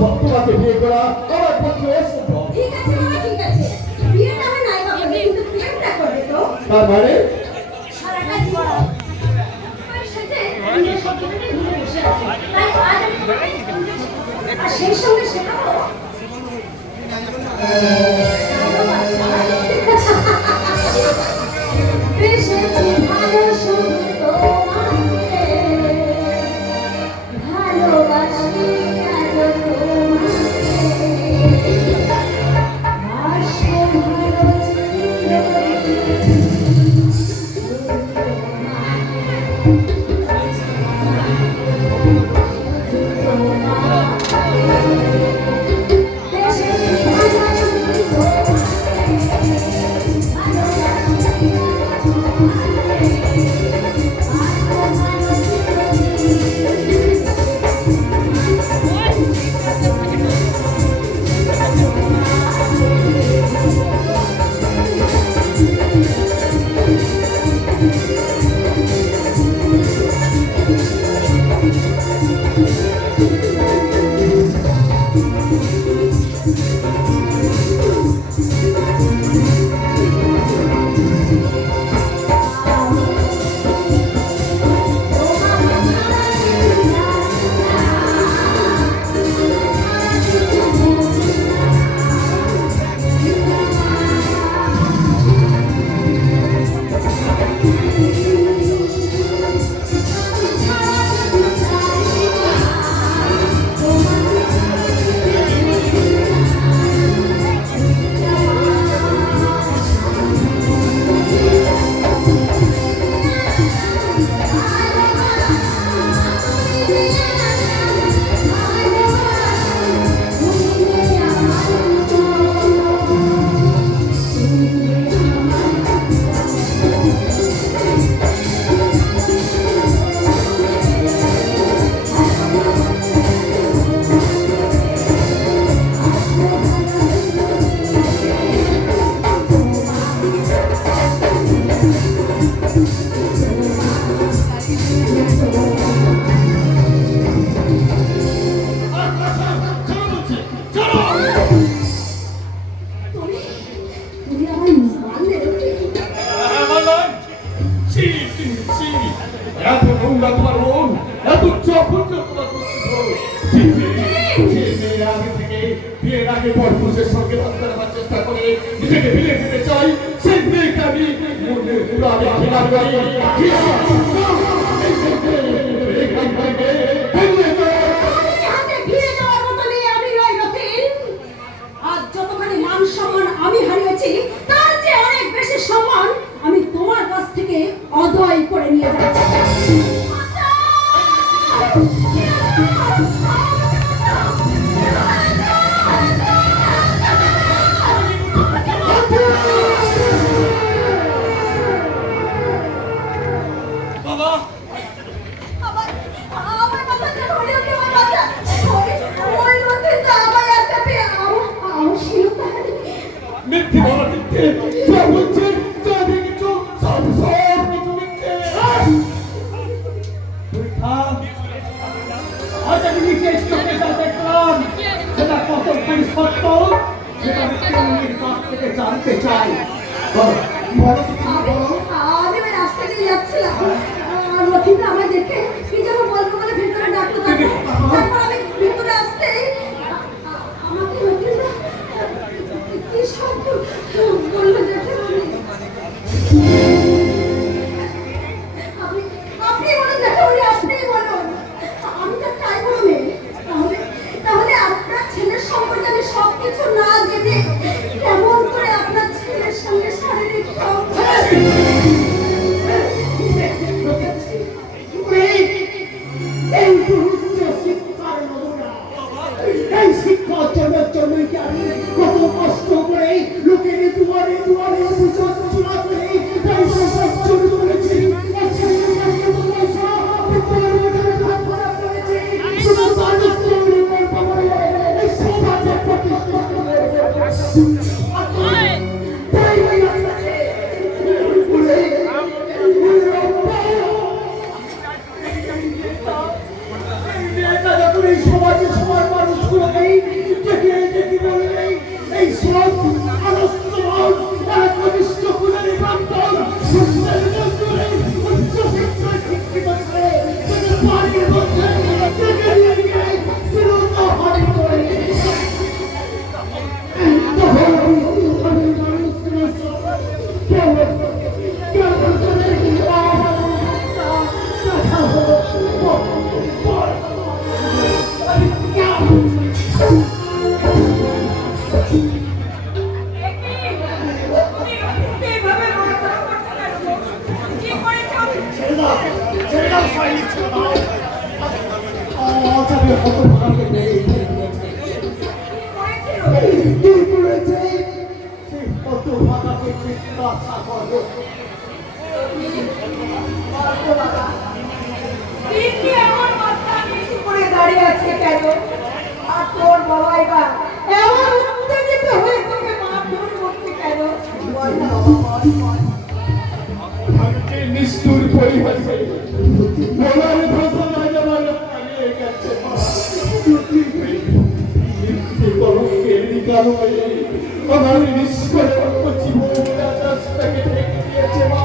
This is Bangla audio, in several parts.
তোমাকে বিয়ে করা আমার পক্ষে অসম্ভব। ঠিক আছে বাবা, ঠিক আছে, বিয়েটা হয় নাই বাবা, কিন্তু প্রেমটা করবে তো। তার মানে সারাটা জীবন ওই সাথে নিজের সত্যটাকে ভুলে বসে আছে। তাই আজ আমি আর সেই সঙ্গে শেখাবো এসেছি ভালো শুধু তোমাকে, ভালোবাসি আজ তোমাকে, আসবো ভালো বিয়ের আগে পরপুরুষের সঙ্গে বাচ্চা নেওয়ার চেষ্টা করে নিজেকে ফিরে পেতে চাই, সেই মেয়েকে আমি মনে পুরাবে ঘৃণা করি। আজ যতখানি মান সম্মান আমি হারিয়েছি, তার চেয়ে অনেক বেশি সম্মান আমি তোমার কাছ থেকে অদয় করে নিয়ে যাচ্ছি। মিথ্যে বলা মিথ্যে, যা বলছে যা দেখেছ সব সব কিছু মিথ্যে। আজ আমি নিজের চোখে যা দেখলাম সেটা কতখানি সত্য সেটা আমি তোমার কাছ থেকে জানতে চাই। আমি ওই রাস্তা দিয়ে যাচ্ছিলাম, আর লক্ষ্মীটা আমায় দেখে কি যেন বলবো বলে ভেতরে ডাকতে থাকলো। তারপর আমি ভেতরে আসতেই আমাকে লক্ষ্মীটা কি শব্দ বললো দেখে আপনি বলুন, দেখো উনি আপনিই বলুন, আমি তো তাই বলুন। তাহলে আপনার ছেলের সম্পর্কে আমি সবকিছু না জেনে কেমন করে আপনার ছেলের সঙ্গে শারীরিক এই শিক্ষা অর্জনের জন্যই কি আমি কত কষ্ট করে লোকের দুয়ারে দুয়ারে চূড়া করে সমাজে সবার মানুষগুলোকেই কৃষ্ণ আশা করবো। কি এমন মাথা নিচু করে দাঁড়িয়ে আছে কেন? আর তোর বাবাই বা এমন উত্তেজিত হয়ে তোকে মারধর করছে কেন? বল না বাবা, বল বল। ভাগ্যে নিষ্ঠুর পরিহাসে বলার ভাষা নাই আমার হারিয়ে গেছে মা। মিথ্যে কলঙ্কের নিকালয়ে আমার নিষ্কলে জীবনের আকাশটাকে ঢেকে দিয়েছে মা।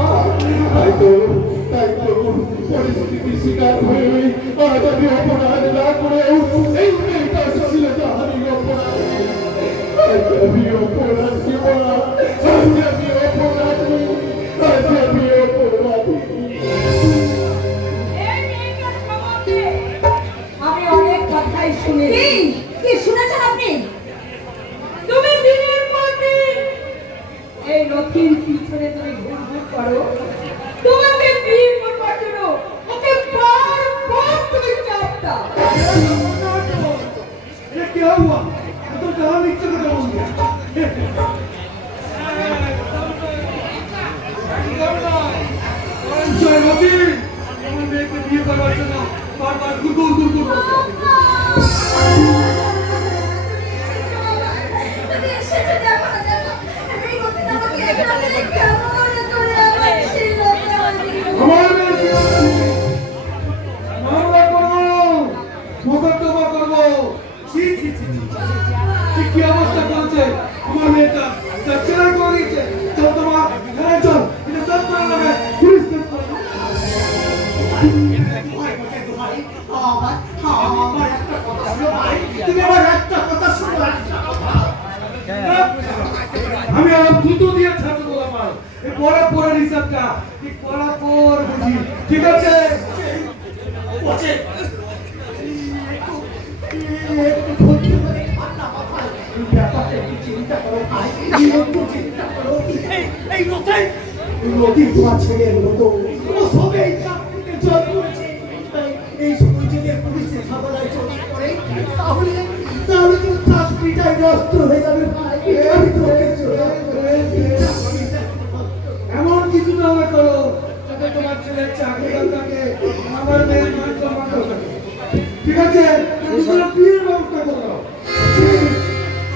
তাই তো পরিস্থিতি শিকার হয়ে আজ আমি অপরাধ না করেও এই মেয়েটার ছিল যাহারি অপরাধ। আজ আমি অপরাধী মা, আজ আমি অপরাধী, আজ আমি অপরাধী। এই মেয়েটার সম্বন্ধে আমি অনেক কথাই শুনেছি। কি শুনেছেন আপনি? তুমি দিনের পর দিন এই লক্ষ্মীর পিছনে তুমি ঘুরঘুর করো। তোমাকে বিয়ে করবার জন্য ওকে বারবার তুমি চাপ দাও। ये क्या हुआ? तो कहाँ नीचे को डाल दिया? जयवती, আমার মেয়েকে বিয়ে করবার জন্য বারবার গুড়গুড় গুড়গুড় করছে। তুমি এসেছো, দেখো না, দেখো। এই লক্ষ্মী আমাকে এখানে কেমন করে আমার ছিল আমার মেয়ে মামলা করবো, মোকদ্দমা করবো। ছি ছি ছি ছি। ঠিক কি অবস্থা করেছে আমার মেয়েটা? তার চেহারা করে দিয়েছে। চল তোমার হ্যাঁ চল, এটা সব করে নেবে। পুলিশ কেস করে নেবে। আমি আর দুটো দিয়ে ছাড়বো আমার এই পড়ার হিসাবটা ঠিক পড়ার বুঝি। ঠিক আছে নদীর তোমার ছেলের মতো ও সবে জল করেছে। এই সময় যদি পুলিশের ঝামেলায় চলে পড়ে তাহলে তাহলে তো চাকরিটাই নষ্ট হয়ে যাবে ভাই। আমি তোকে এমন কিছু না করো যাতে তোমার ছেলের চাকরিটা থাকে, আমার মেয়ের মান সম্মান থাকে। ঠিক আছে, তোমরা বিয়ের ব্যবস্থা করো।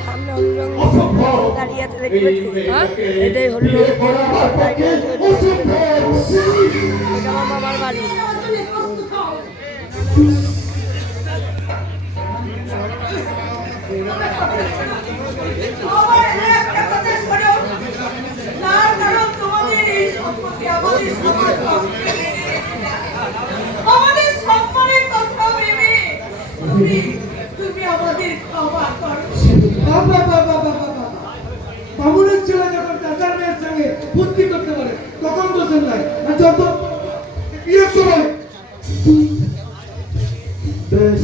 সামনে হলুদ রঙের দাঁড়িয়ে আছে দেখতে পাচ্ছি। এটাই হলুদ রঙের এটা আমার মামার বাড়ি। আমাদের সম্মানের কথা ভেবে তুমি আমাদের খাবার করো। বাবুরের ছেলে যখন চাচার মেয়ের সঙ্গে বুদ্ধি করতে পারে তখন দোষের নাই, আর যত বিয়ের সময় বেশ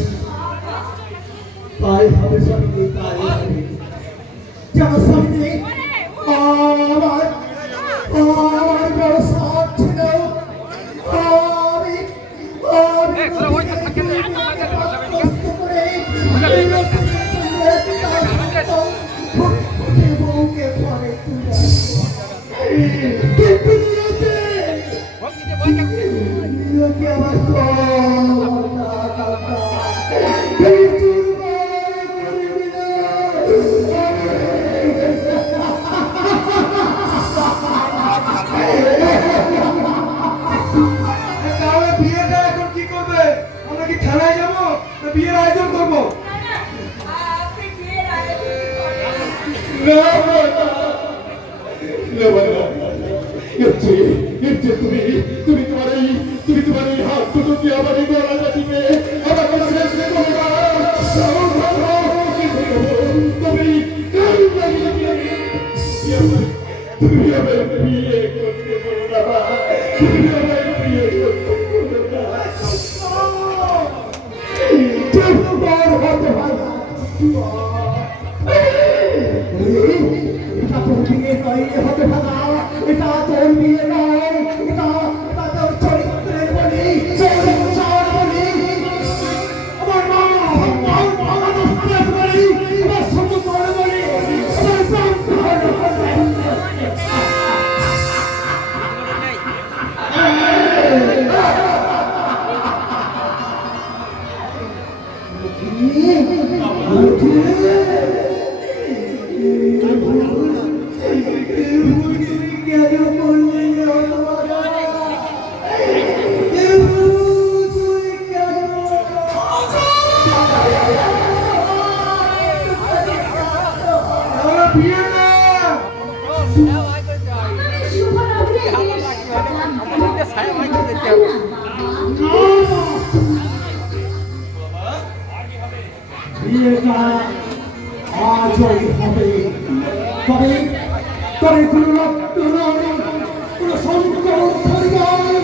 তাই হবে স্বামী, তাই হবে। যেন স্বামী আমার বড় শখ ছিল বউকে পরে বিয়েটা এখন কি করবে? আমরা কি খেলায় যাবো না বিয়ের আয়োজন করবো? আপনি বিয়ের আয়োজন তুমি তোমার এই হাত দুটো কি আমার এই গলা কাটিবে আমাকে শেষ করে দাও। তুমি আমার বিয়ে করতে পারো না, তুমি আমার বিয়ে করতে পারো না। এটা তোর বিয়ে নয়, হতে ভাগা, এটা তোর বিয়ে নয়, এটা তোর চরিত্রের বলি, চরিত্রের বলি। আমার মা আমার দোস্তের বলি, আমার সমুদ্রের বলি, আমার প্রাণ বিয়েটা আজ হবে, তবে তবে কোনো রক্ত নয়, কোনো সংকট পরিবার